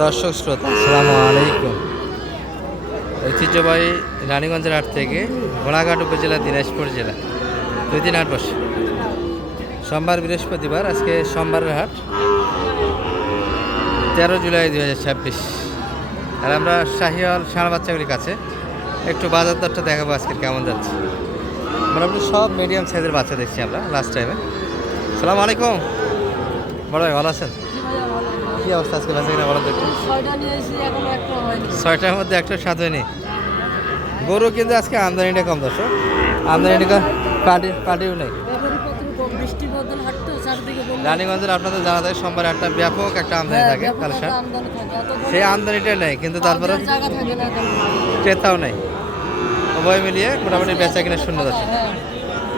দর্শক শ্রোতা আসসালামু আলাইকুম। ঐতিহ্যবাহী রানীগঞ্জের হাট থেকে ঘোড়াঘাট উপজেলা দিনাজপুর জেলা 2 দিন হাট বসে। সোমবার বৃহস্পতিবার, আজকে সোমবারের হাট 13 জুলাই 2026। আর আমরা শাহিওয়াল ষাঁড় বাচ্চাগুলির কাছে একটু বাজার দরটা দেখাবো আজকের কেমন যাচ্ছে। মোটামুটি সব মিডিয়াম সাইজের বাচ্চা দেখছি আমরা লাস্ট টাইমে। আসসালামু আলাইকুম, বড় ভাই ভালো আছেন? কি অবস্থা আজকে বেঁচে কিনা বলেন দেখুন? 6টার মধ্যে একটা স্বাদ হয়নি। গরু কিন্তু আজকে আমদানিটা কম, দর্শক আমদানিটা পাটিও নেই। রানীগঞ্জের আপনাদের জানা যায় সোমবার একটা ব্যাপক একটা আমদানি থাকে কালেকশন, সেই আমদানিটা নেই, কিন্তু তারপরে ক্রেতাও নেই। উভয় মিলিয়ে মোটামুটি বেচা কিনা শূন্য দর্শক।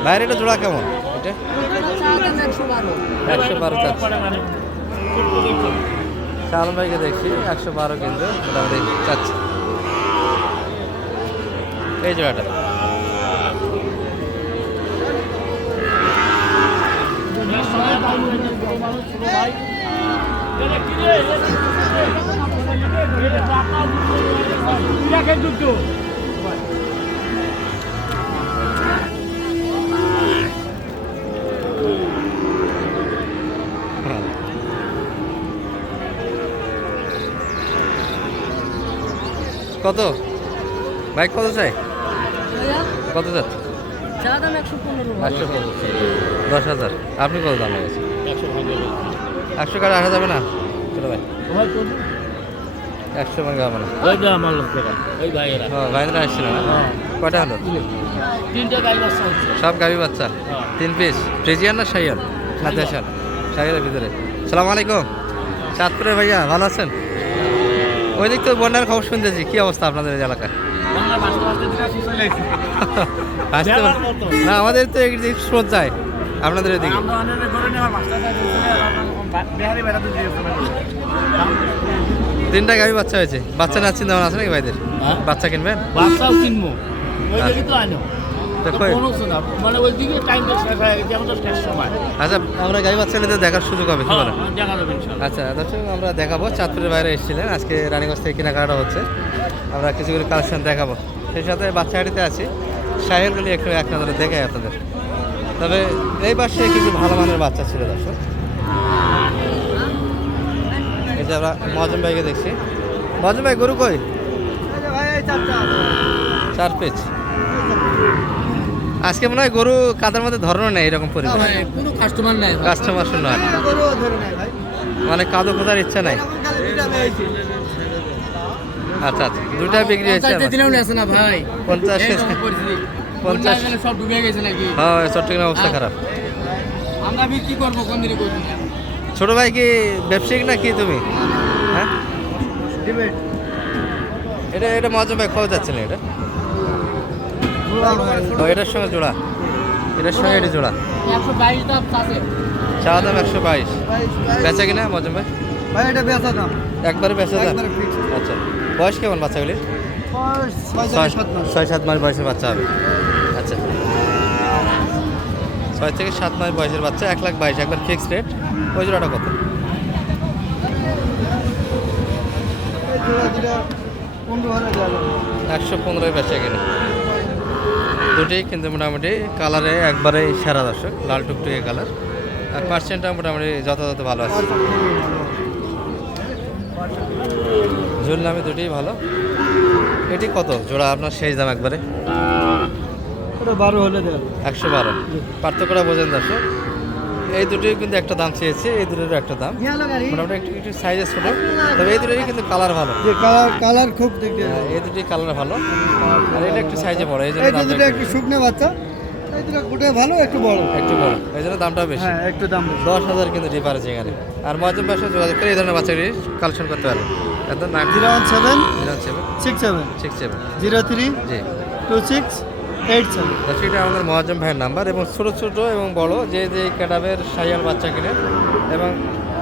বাইরে এটা জোড়া কেমন? এটা 112 চাচ্ছে। শাল ভাইকে দেখছি 112 কিন্তু মোটামুটি চাচ্ছে এই জোড়াটা। কত বাইক কত চাই? কত যাচ্ছে? 10,000। আপনি কত দাম লাগেছে? 100 কাটা আসা যাবে না? চলো ভাই 100 মানে যাবে না। ভাইরা আসছিল না? কটা হলো? 3টে গাই বাচ্চা। সব গাভী বাচ্চা 3 পিস। ফ্রিজিয়ান না শাহিয়াল না দেশাল? শাহিয়ালের ভিতরে। সালাম আলাইকুম, চাঁদপুরের ভাইয়া ভালো আছেন? ওই দিক তো বন্যার খবর শুনতেছি, কি অবস্থা আপনাদের এলাকায়? না আমাদের তো একদিক স্রোত যায়, আপনাদের এদিকে 3টা গাভী বাচ্চা হয়েছে। বাচ্চা না চিন্তা ভাবনা আছে নাকি ভাইদের? বাচ্চা কিনবেন? বাচ্চাও কিনবো, ওই দিকে তো আনো দেখো। মানে ওই দিকে টাইমটা শেষ হয়ে গেছে, এখন তো শেষ সময়। আচ্ছা, আমরা গাভী বাচ্চা নিতে দেখার সুযোগ হবে কি বলেন? দেখা যাবে ইনশাআল্লাহ। আচ্ছা দর্শক, আমরা দেখাবো। চাঁদপুরের বাইরে এসেছিলেন, আজকে রানীগঞ্জ থেকে কেনাকাটা হচ্ছে, আমরা কিছুগুলো কালেকশন দেখাবো। সেই সাথে বাচ্চা হাটিতে আছি, শাহিয়ালগুলি একটু এক নজরে দেখাই আপনাদের। তবে এই পাশে কিছু ভালো মানের বাচ্চা ছিল দর্শক। এই যে আমরা মজম ভাইকে দেখছি। মজম ভাই গরু কই? 4 পিস। আজকে মনে হয় গরু কাদার মধ্যে ধরনো নেই এরকম পরিমাণ, কোনো কাস্টমার নাই, কাস্টমার শূন্য। মানে কাদো খোঁজার ইচ্ছা নাই। আচ্ছা আচ্ছা, 2টা বিক্রি হয়েছে। 50 সব ডুবে গেছে নাকি? হ্যাঁ, চট্টগ্রামের অবস্থা খারাপ। আমরা বিক্রি করবো কোন দিকে করবো? ছোট ভাই কি ব্যবসায়িক না কি তুমি? হ্যাঁ, এটা মজম ভাই খাওয়া যাচ্ছে না। এটা এটার সঙ্গে জোড়া, এটার সঙ্গে এটা জোড়া। 122 দাম আছে, চাওয়া দাম 122। বেচা কিনা মজম ভাই? এটা বেচা দাম একবারে বেচা দাম। আচ্ছা, বয়স কেমন বাচ্চাগুলির? 6-7 মাস বয়সের বাচ্চা হবে। আচ্ছা, 6 থেকে 7 মাস বয়সের বাচ্চা, 1,22,000 একবার ফিক্সড রেট। ওই জোড়াটা কত? 115 বেচা কিনা। দুটোই কিন্তু মোটামুটি কালারে একবারে সেরা দর্শক, লাল টুকটুকে কালার। আর পার্সেন্টটা মোটামুটি যথাযথ ভালো আছে। ঝুল নামে দুটোই ভালো। এটি কত জোড়া আপনার? শেষ দাম একবারে 12 হলে দেন। 112। পার্থক্যটা বোঝেন দর্শক। এই দুটোই কিন্তু একটা দাম চেয়েছে, এই দুটোরও একটা দাম। মোটামুটি একটু একটু সাইজে ছোটো, তবে এই দুটোরই কিন্তু কালার ভালো। কালার খুব দেখতে, এই দুটোই কালার ভালো। আর এটা একটু সাইজে বড়, এই জন্য একটু শুকনো বাচ্চা, এই দুটো গোটে ভালো, একটু বড়, এই জন্য দামটা বেশি। হ্যাঁ একটু দাম 10,000 কিন্তু ডিফারেন্স এখানে। আর মজম ব্যবসা যোগাযোগ করে এই ধরনের বাচ্চাগুলি কালেকশন করতে পারেন। একদম 01767 03 জি 2687। সেটা আমাদের মহাজম ভাইয়ের নাম্বার। এবং ছোটো ছোটো এবং বড় যে ক্যাটাবের শাহিয়াল বাচ্চা কিনেন এবং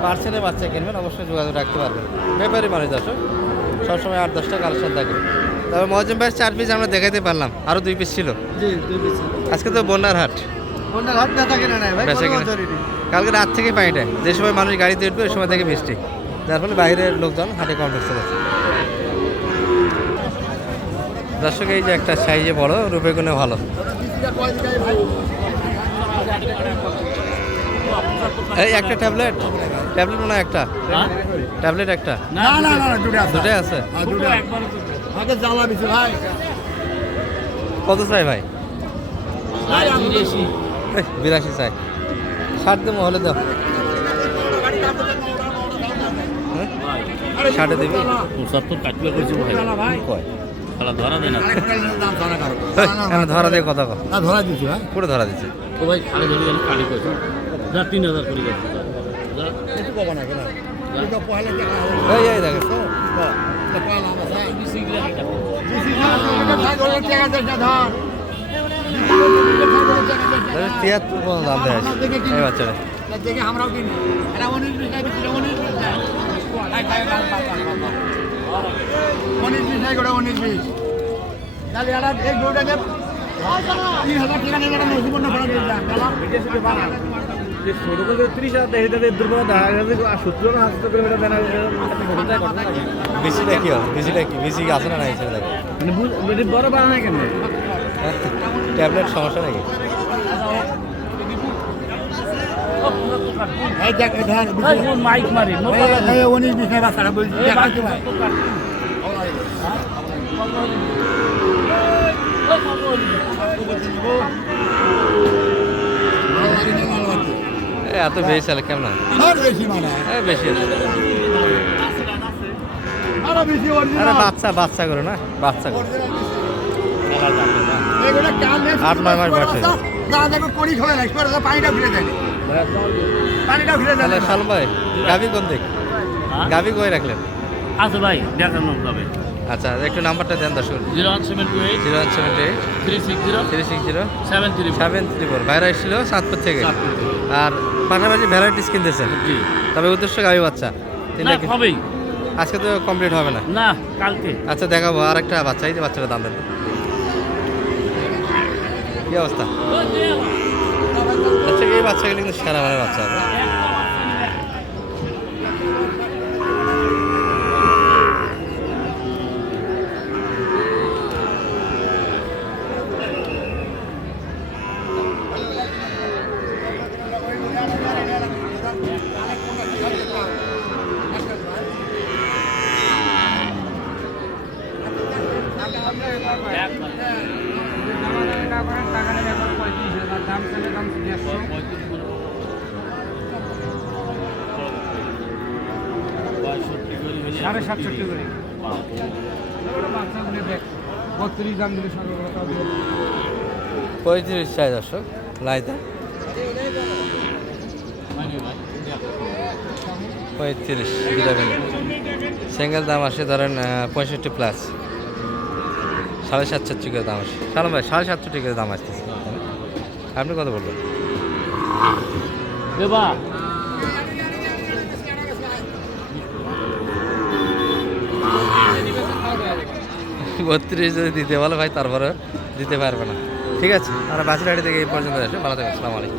পার্সেন্টের বাচ্চা কিনবেন, অবশ্যই যোগাযোগ রাখতে পারবেন। ব্যাপারী মানুষ দর্শক, সবসময় 8-10টা কালেকশন থাকে। তবে মহাজম ভাইয়ের 4 পিস আমরা দেখাইতে পারলাম, আরও 2 পিস ছিল। আজকে তো বন্যার হাট, বেচা কিনা নাই ভাই, কালকে রাত থেকে পানিটা, যে সময় মানুষ গাড়িতে উঠবে ওই সময় থেকে বৃষ্টি। যার ফলে বাইরের লোকজন হাটে কম ঢুকতে পারছে। দর্শক এই যে একটা সাইজে বড়, রূপে গুণে ভালো। এই একটা ট্যাবলেট মনে হয় একটা ট্যাবলেট একটা না না না দুটাই আছে। আগে জ্বালা দিছে ভাই। কত চাই ভাই? 82 চাই। 60 দেবো হলে দাও। 60 দিবি? 75 কাটবে করছি ভাই কয় ধরা দেয় না ধরা দিয়ে কথা কর। না ধরা দিছি ভাই। পুরো ধরা দিচ্ছে। তো ভাই খালি ধরে গেলে কালি করছে যা 3000 করে গেছে একটু কবা না কেন? এটা পয়লা টাকা হবে। এই দেখেন এটা পয়লা হবে ভাই। বেশি গেলে হাইটা ভাই ওই টাকা দেটা ধর। 73 পর্যন্ত দাম দেয় এই বাচ্চাটা। দেখে আমরাও কিনি। এটা 19 20 নাই, 19 20 নাই। ভাই ভাই 19 20 নাই, 19 20। তাহলে এটা এক দুটাকে 3000 টাকা নিয়ে এটা নসিব না ভাড়া দিয়ে দাও। তাহলে এটা শুধু ভাড়া। বেশিটা কি হয়? বেশি আছে না নাই সেটা দেখো। বড় বাড়া না কেন? ট্যাবলেট সমস্যা নাকি? এই দেখ ধান মাইক মারি এই 19 20 নাই বাচ্চাটা বলছি দেখা কি ভাই। এত বেশি চালে কেমন হয়? আর বেশি মানে বেশি আছে। আরো বেশি আরে অরিজিনাল। বাচ্চা করে না, বাচ্চা করে। এগুলো কানে 8-9 মাস বয়স হয়েছে। না দেখো কড়ি ধরে রাখ পরে পানিটা ফিরে দেয়। পানিটা ফিরে তাহলে দেয়। শালম ভাই গাভি কোন দিক? গাভি কই রাখলেন? আচ্ছা ভাই দেখানো যাবে আচ্ছা একটু নাম্বারটা দেন দর্শক। 01728 0178 360 360 734 734। ভাইরা এসেছিল চাঁদপুর থেকে, আর পাশাপাশি ভ্যারাইটিস কিনতেছেন। জি তবে উদ্দেশ্য গাভি বাচ্চা না তিনটা হবেই আজকে তো কমপ্লিট হবে না। না কালকে আচ্ছা দেখাবো আর একটা বাচ্চা, এই যে বাচ্চাটা দাম দেন। কি অবস্থা? আচ্ছা এই বাচ্চাগুলো কিন্তু সেরা মানে বাচ্চা হবে। সাড়ে 700 করে 32 দাম দিলে 35 চাই দর্শক লাইতা 35 দুটা মিলে। সিঙ্গেল দাম আসে ধরেন 65 প্লাস, 750 করে দাম আসে। সালাম ভাই 750 করে দাম আসতেছে, আপনি কত বলবেন? দেবা 32 যদি দিতে বলে ভাই তারপরে দিতে পারবে না। ঠিক আছে, আমরা বাসিরহাটি থেকে এই পর্যন্ত আসি। ভালো থাকবেন, আসসালামু আলাইকুম।